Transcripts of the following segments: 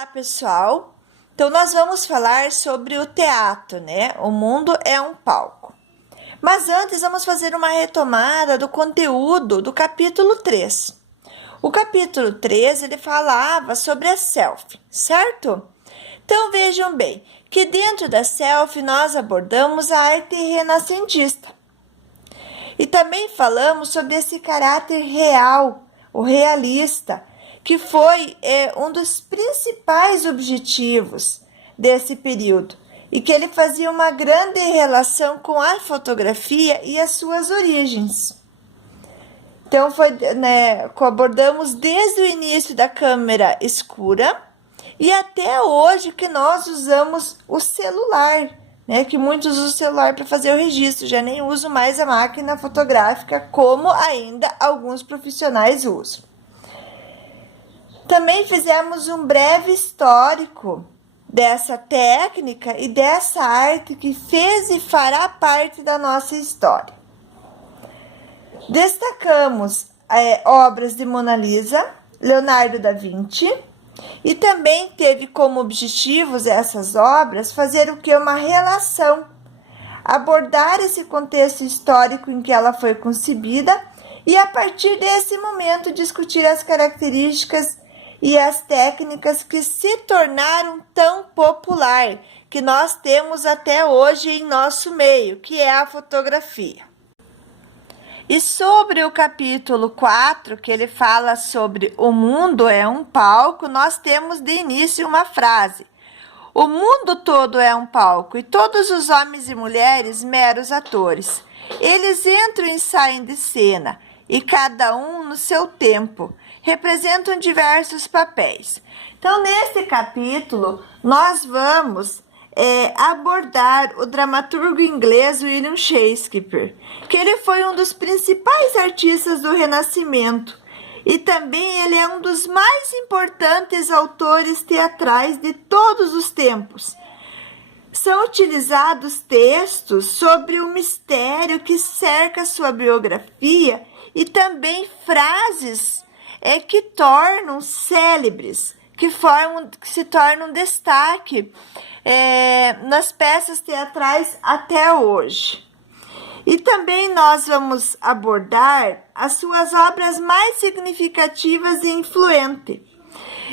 Olá, pessoal! Então, nós vamos falar sobre o teatro, né? O mundo é um palco. Mas antes, vamos fazer uma retomada do conteúdo do capítulo 3. O capítulo 3, ele falava sobre a selfie, certo? Então, vejam bem, que dentro da selfie nós abordamos a arte renascentista. E também falamos sobre esse caráter real, o realista, que foi um dos principais objetivos desse período, e que ele fazia uma grande relação com a fotografia e as suas origens. Então, abordamos desde o início da câmera escura e até hoje que nós usamos o celular, né? Que muitos usam o celular para fazer o registro, já nem usam mais a máquina fotográfica, como ainda alguns profissionais usam. Também fizemos um breve histórico dessa técnica e dessa arte que fez e fará parte da nossa história. Destacamos obras de Mona Lisa, Leonardo da Vinci, e também teve como objetivos essas obras fazer o que? Uma relação, abordar esse contexto histórico em que ela foi concebida e a partir desse momento discutir as características e as técnicas que se tornaram tão popular, que nós temos até hoje em nosso meio, que é a fotografia. E sobre o capítulo 4, que ele fala sobre o mundo é um palco, nós temos de início uma frase: o mundo todo é um palco e todos os homens e mulheres meros atores. Eles entram e saem de cena, e cada um no seu tempo. Representam diversos papéis. Então, nesse capítulo, nós vamos abordar o dramaturgo inglês William Shakespeare, que ele foi um dos principais artistas do Renascimento e também ele é um dos mais importantes autores teatrais de todos os tempos. São utilizados textos sobre o mistério que cerca sua biografia e também frases que tornam célebres, que se tornam destaque nas peças teatrais até hoje. E também nós vamos abordar as suas obras mais significativas e influentes.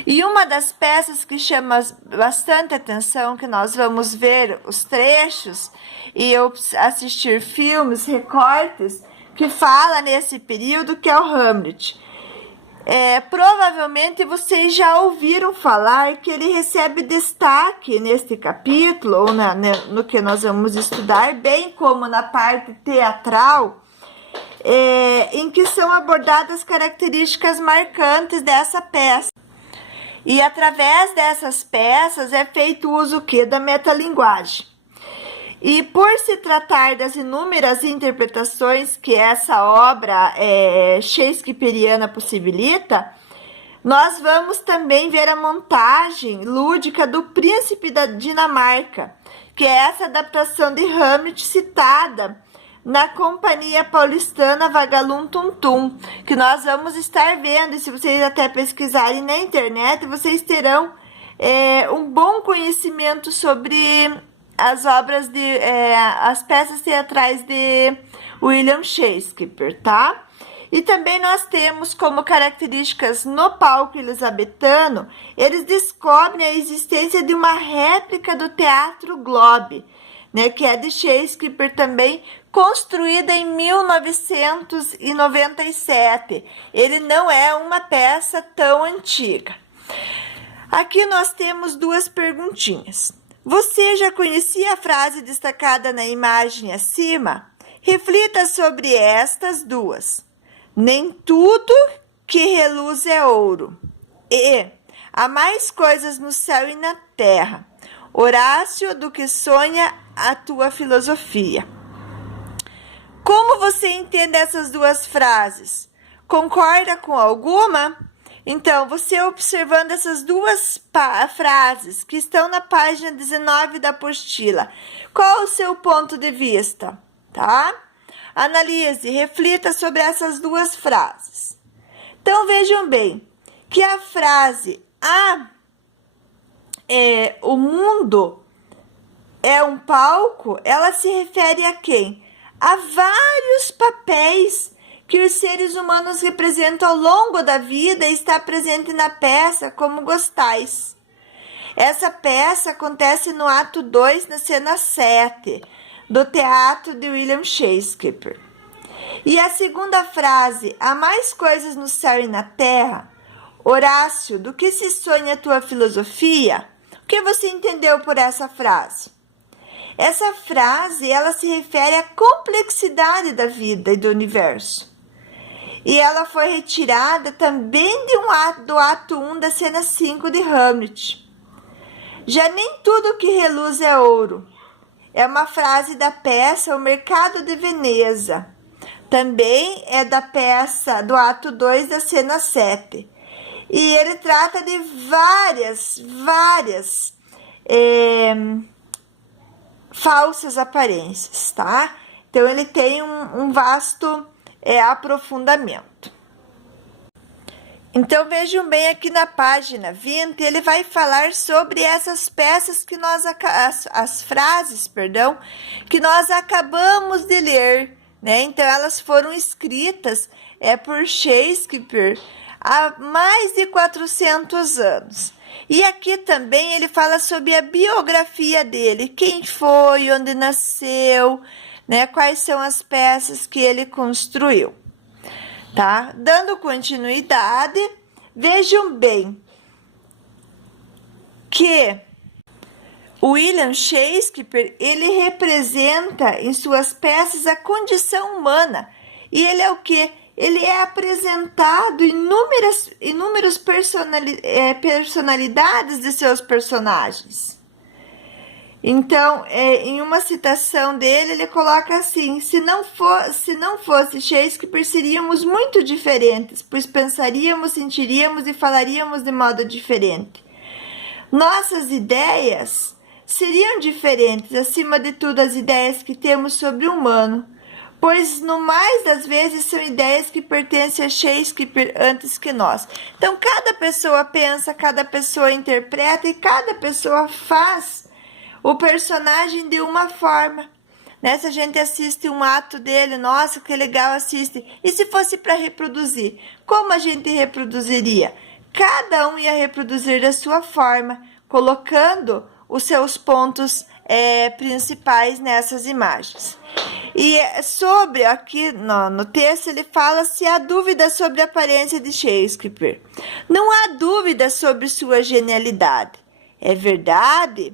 E uma das peças que chama bastante atenção, que nós vamos ver os trechos e eu assistir filmes, recortes, que fala nesse período, que é o Hamlet. Provavelmente vocês já ouviram falar que ele recebe destaque neste capítulo, ou no que nós vamos estudar, bem como na parte teatral, em que são abordadas características marcantes dessa peça. E através dessas peças é feito uso da metalinguagem. E por se tratar das inúmeras interpretações que essa obra shakespeariana possibilita, nós vamos também ver a montagem lúdica do Príncipe da Dinamarca, que é essa adaptação de Hamlet citada na Companhia Paulistana Vagalume Tum Tum, que nós vamos estar vendo, e se vocês até pesquisarem na internet, vocês terão um bom conhecimento sobre as obras as peças teatrais de William Shakespeare, tá? E também nós temos como características no palco elizabetano, eles descobrem a existência de uma réplica do Teatro Globe, né, que é de Shakespeare também, construída em 1997. Ele não é uma peça tão antiga. Aqui nós temos duas perguntinhas. Você já conhecia a frase destacada na imagem acima? Reflita sobre estas duas. Nem tudo que reluz é ouro. E há mais coisas no céu e na terra. Horácio, do que sonha a tua filosofia. Como você entende essas duas frases? Concorda com alguma? Então, você observando essas duas frases que estão na página 19 da apostila, qual o seu ponto de vista? Tá? Analise, reflita sobre essas duas frases. Então, vejam bem que a frase o mundo é um palco, ela se refere a quem? A vários papéis que os seres humanos representam ao longo da vida e está presente na peça como gostais. Essa peça acontece no ato 2, na cena 7, do teatro de William Shakespeare. E a segunda frase, há mais coisas no céu e na terra, Horácio, do que se sonha a tua filosofia? O que você entendeu por essa frase? Essa frase, ela se refere à complexidade da vida e do universo. E ela foi retirada também do ato 1 da cena 5 de Hamlet. Já nem tudo que reluz é ouro. É uma frase da peça O Mercado de Veneza. Também é da peça do ato 2 da cena 7. E ele trata de várias falsas aparências, tá? Então, ele tem um vasto aprofundamento. Então, vejam bem aqui na página 20, ele vai falar sobre essas peças que as frases, que nós acabamos de ler, né? Então, elas foram escritas por Shakespeare há mais de 400 anos. E aqui também ele fala sobre a biografia dele, quem foi, onde nasceu, né? Quais são as peças que ele construiu. Tá? Dando continuidade, vejam bem que William Shakespeare, ele representa em suas peças a condição humana. E ele é o quê? Ele é apresentado inúmeras personalidades de seus personagens. Então, em uma citação dele, ele coloca assim: se não fosse Shakespeare, seríamos muito diferentes, pois pensaríamos, sentiríamos e falaríamos de modo diferente. Nossas ideias seriam diferentes, acima de tudo, as ideias que temos sobre o humano, pois no mais das vezes são ideias que pertencem a Shakespeare antes que nós. Então, cada pessoa pensa, cada pessoa interpreta e cada pessoa faz o personagem de uma forma, né? Se a gente assiste um ato dele, nossa, que legal, assiste. E se fosse para reproduzir, como a gente reproduziria? Cada um ia reproduzir da sua forma, colocando os seus pontos principais nessas imagens. E sobre, aqui no texto, ele fala se há dúvida sobre a aparência de Shakespeare. Não há dúvida sobre sua genialidade. É verdade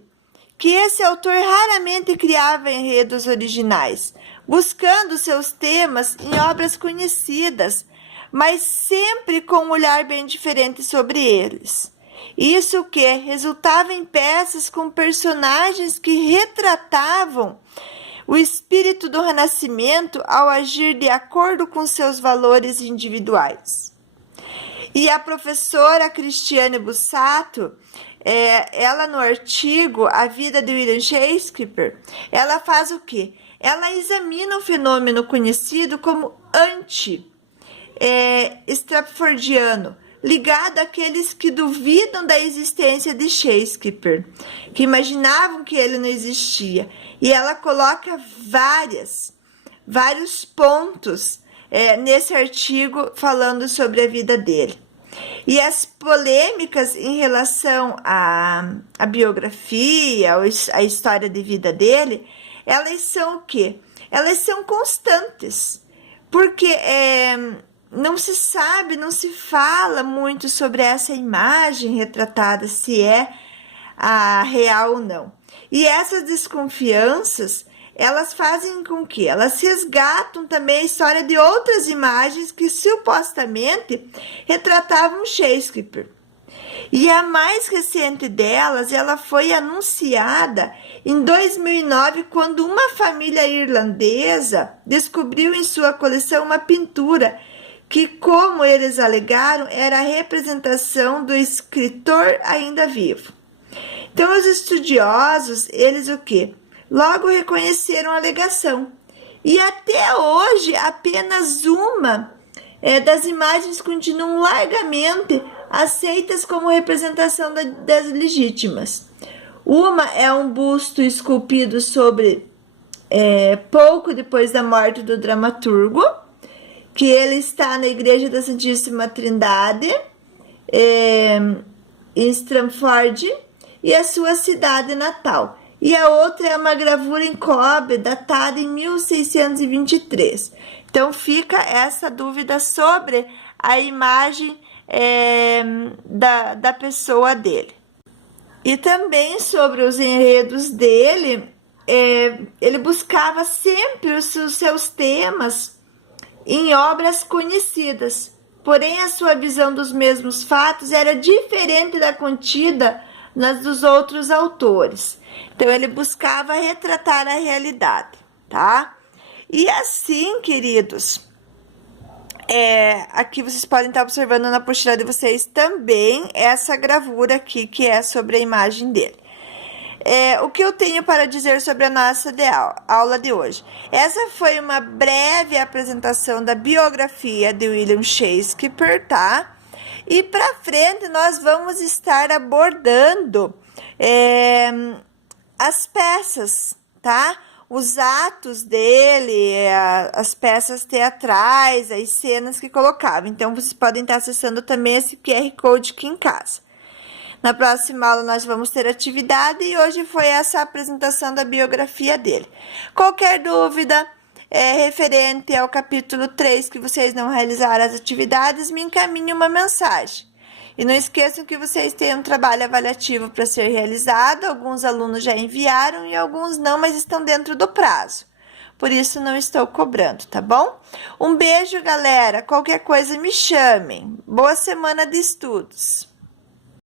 que esse autor raramente criava enredos originais, buscando seus temas em obras conhecidas, mas sempre com um olhar bem diferente sobre eles. Isso que resultava em peças com personagens que retratavam o espírito do Renascimento ao agir de acordo com seus valores individuais. E a professora Cristiane Bussato, ela no artigo A Vida de William Shakespeare, ela faz o quê? Ela examina o fenômeno conhecido como anti-stratfordiano, ligado àqueles que duvidam da existência de Shakespeare, que imaginavam que ele não existia. E ela coloca vários pontos nesse artigo falando sobre a vida dele. E as polêmicas em relação à biografia, a história de vida dele, elas são o quê? Elas são constantes, porque não se sabe, não se fala muito sobre essa imagem retratada, se é a real ou não. E essas desconfianças, elas fazem com que elas resgatam também a história de outras imagens que supostamente retratavam Shakespeare. E a mais recente delas, ela foi anunciada em 2009, quando uma família irlandesa descobriu em sua coleção uma pintura que, como eles alegaram, era a representação do escritor ainda vivo. Então, os estudiosos, eles o quê? Logo reconheceram a alegação. E até hoje, apenas uma das imagens continuam largamente aceitas como representação das legítimas. Uma é um busto esculpido sobre pouco depois da morte do dramaturgo, que ele está na Igreja da Santíssima Trindade, em Stratford, e a sua cidade natal. E a outra é uma gravura em cobre, datada em 1623. Então, fica essa dúvida sobre a imagem da pessoa dele. E também sobre os enredos dele, ele buscava sempre os seus temas em obras conhecidas, porém a sua visão dos mesmos fatos era diferente da contida nas dos outros autores. Então ele buscava retratar a realidade, tá? E assim, queridos, aqui vocês podem estar observando na apostila de vocês também essa gravura aqui, que é sobre a imagem dele. O que eu tenho para dizer sobre a nossa aula de hoje? Essa foi uma breve apresentação da biografia de William Shakespeare, tá? E para frente nós vamos estar abordando as peças, tá? Os atos dele, as peças teatrais, as cenas que colocava. Então, vocês podem estar acessando também esse QR Code aqui em casa. Na próxima aula nós vamos ter atividade e hoje foi essa apresentação da biografia dele. Qualquer dúvida referente ao capítulo 3 que vocês não realizaram as atividades, me encaminhe uma mensagem. E não esqueçam que vocês têm um trabalho avaliativo para ser realizado. Alguns alunos já enviaram e alguns não, mas estão dentro do prazo. Por isso não estou cobrando, tá bom? Um beijo, galera. Qualquer coisa me chamem. Boa semana de estudos.